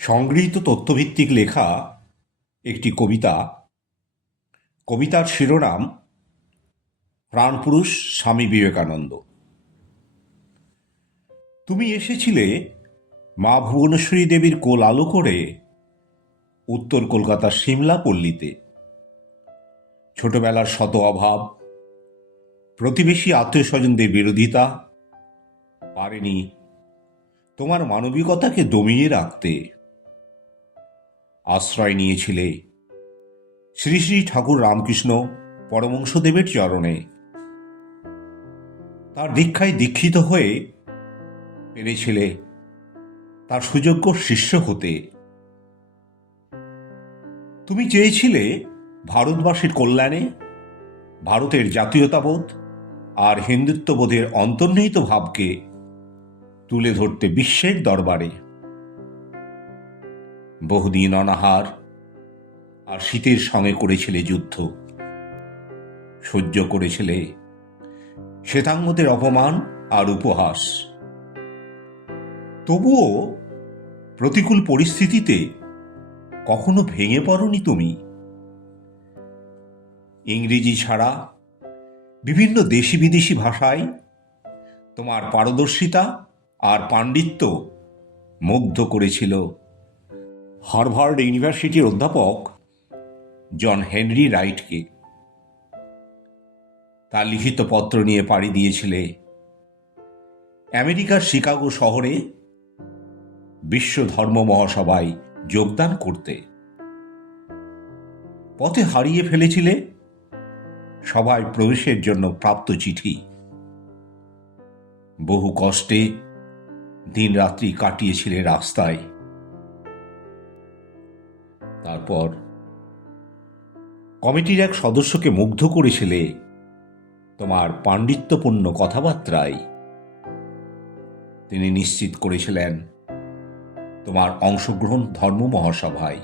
সংগৃহীত তথ্যভিত্তিক লেখা একটি কবিতা। কবিতার শিরোনাম প্রাণপুরুষ স্বামী বিবেকানন্দ। তুমি এসেছিলে মা ভুবনেশ্বরী দেবীর কোল আলো করে উত্তর কলকাতার সিমলা পল্লীতে। ছোটবেলার শত অভাব, প্রতিবেশী আত্মীয় স্বজনদের বিরোধিতা পারেনি তোমার মানবিকতাকে দমিয়ে রাখতে। আশ্রয় নিয়েছিলে শ্রী শ্রী ঠাকুর রামকৃষ্ণ পরমহংসদেবের চরণে। তার দীক্ষায় দীক্ষিত হয়ে পেরেছিলে তার সুযোগ্য শিষ্য হতে। তুমি চেয়েছিলে ভারতবাসীর কল্যাণে ভারতের জাতীয়তাবোধ আর হিন্দুত্ববোধের অন্তর্নিহিত ভাবকে তুলে ধরতে বিশ্বের দরবারে। বহুদিন অনাহার আর শীতের সঙ্গে করেছিলে যুদ্ধ, সহ্য করেছিলে শ্বেতাঙ্গদের অপমান আর উপহাস। তবুও প্রতিকূল পরিস্থিতিতে কখনো ভেঙে পড়নি তুমি। ইংরেজি ছাড়া বিভিন্ন দেশি বিদেশি ভাষায় তোমার পারদর্শিতা আর পাণ্ডিত্য মুগ্ধ করেছিল হার্ভার্ড ইউনিভার্সিটির অধ্যাপক জন হেনরি রাইটকে। তার লিখিত পত্র নিয়ে পাড়ি দিয়েছিলে আমেরিকার শিকাগো শহরে বিশ্ব ধর্ম মহাসভায় যোগদান করতে। পথে হারিয়ে ফেলেছিলে সভায় প্রবেশের জন্য প্রাপ্ত চিঠি। বহু কষ্টে দিন রাত্রি কাটিয়েছিলে রাস্তায়। তারপর কমিটির এক সদস্যকে মুগ্ধ করেছিলে তোমার পাণ্ডিত্যপূর্ণ কথাবার্তায়। তিনি নিশ্চিত করেছিলেন তোমার অংশগ্রহণ ধর্ম মহাসভায়।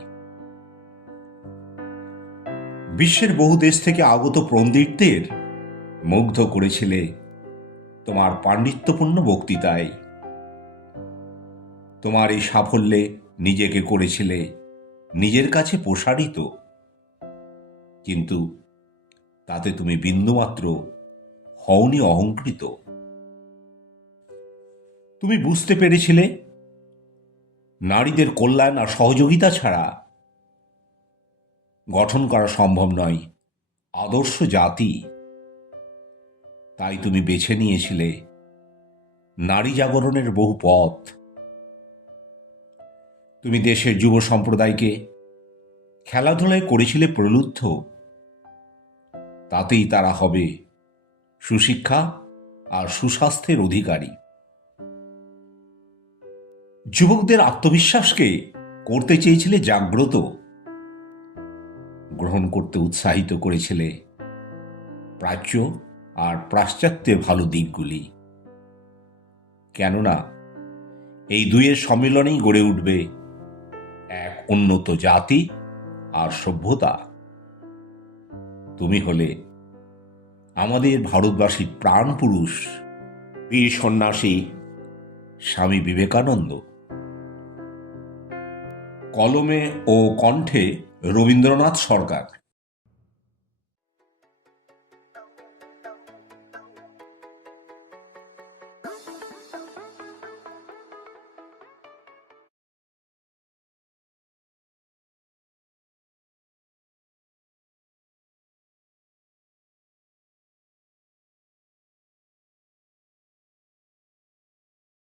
বিশ্বের বহু দেশ থেকে আগত পণ্ডিতদের মুগ্ধ করেছিলে তোমার পাণ্ডিত্যপূর্ণ বক্তৃতায়। তোমার এই সাফল্যে নিজেকে করেছিলে নিজের কাছে প্রসারিত, কিন্তু তাতে তুমি বিন্দুমাত্র হওনি অহংকৃত। তুমি বুঝতে পেরেছিলে নারীদের কল্যাণ আর সহযোগিতা ছাড়া গঠন করা সম্ভব নয় আদর্শ জাতি। তাই তুমি বেছে নিয়েছিলে নারী জাগরণের বহু পথ। তুমি দেশের যুব সম্প্রদায়কে খেলাধুলায় করেছিলে প্রলুব্ধ। তাতেই তারা হবে সুশিক্ষা আর সুস্বাস্থ্যের অধিকারী। যুবকদের আত্মবিশ্বাসকে করতে চেয়েছিলে জাগ্রত। গ্রহণ করতে উৎসাহিত করেছিলে প্রাচ্য আর পাশ্চাত্যের ভালো দিকগুলি। কেননা এই দুইয়ের সম্মিলনেই গড়ে উঠবে এক উন্নত জাতি আর সভ্যতা। তুমি হলে আমাদের ভারতবাসীর প্রাণ পুরুষ, বীর সন্ন্যাসী স্বামী বিবেকানন্দ। কলমে ও কণ্ঠে রবীন্দ্রনাথ সরকার।